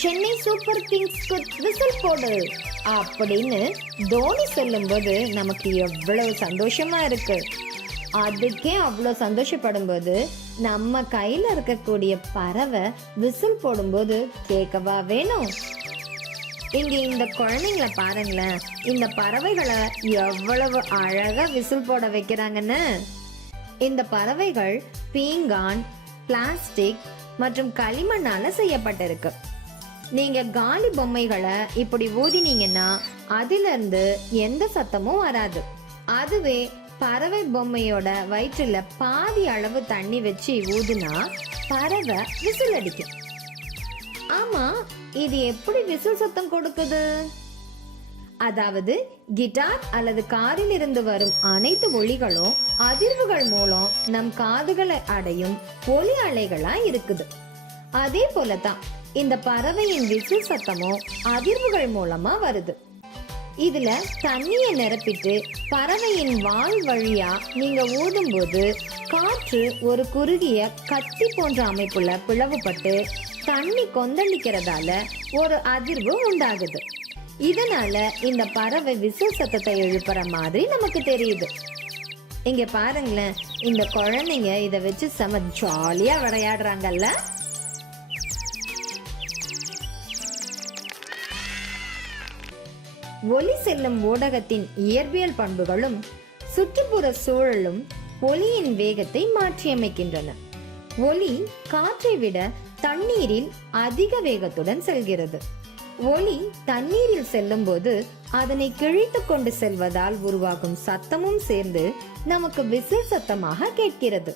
Chennai super கிங்ஸ்க்கு whistle போடு அப்படின்னு தோனி சொல்லும்போது நமக்கு எவ்வளவு சந்தோஷமா இருக்கு. அதுக்கே அவ்வளோ சந்தோஷப்படும் போது நம்ம கையில இருக்கக்கூடிய பறவை விசில் போடும்போது கேட்கவா வேணும்? இங்க இந்த குழந்தைங்களை பாருங்களேன், இந்த பறவைகளை எவ்வளவு அழகா விசில் போட வைக்கிறாங்கன்னு. இந்த பறவைகள் பீங்கான், பிளாஸ்டிக் மற்றும் களிமண்ணால செய்யப்பட்டிருக்கு. நீங்க காலி பொம்மைகளை இப்படி ஊதினீங்கன்னா அதுல இருந்து எந்த சத்தமும் வராது. அதுவே பறவை பொம்மையோட வயிற்றுல பாதி அளவு தண்ணி வச்சு ஊதுனா பறவை விசில் அடிக்கும். ஆமா, இது எப்படி விசில் சத்தம் கொடுக்குது? அதாவது கிட்டார் அல்லது காரில் இருந்து வரும் அனைத்து ஒலிகளும் அதிர்வுகள் மூலம் நம் காதுகளை அடையும் ஒலி அலைகளா இருக்குது. அதே போலதான் இந்த பறவையின் விசில் சத்தமும் அதிர்வுகள் மூலமா வருது. இதுல தண்ணியை நிரப்பிட்டு பறவையின் வால் வழியா நீங்க ஊதும் போது காற்று ஒரு குறுகிய கத்தி போன்ற அமைப்புல பிளவுபட்டு தண்ணி கொந்தளிக்கிறதால ஒரு அதிர்வு உண்டாகுது. இதனால இந்த பறவை விசில் சத்தத்தை எழுப்புற மாதிரி நமக்கு தெரியுது. இங்க பாருங்களேன், இந்த குழந்தைங்க இதை வச்சு செம ஜாலியா விளையாடுறாங்கல்ல. ஒலி செல்லும் ஊடகத்தின் இயற்பியல் பண்புகளும் சுற்றுப்புற சூழலும் ஒலியின் வேகத்தை மாற்றியமைக்கின்றன. ஒலி காற்றை விட தண்ணீரில் அதிக வேகத்துடன் செல்கிறது. ஒலி தண்ணீரில் செல்லும் போது அதனை கிழித்து கொண்டு செல்வதால் உருவாகும் சத்தமும் சேர்ந்து நமக்கு விசில் சத்தமாக கேட்கிறது.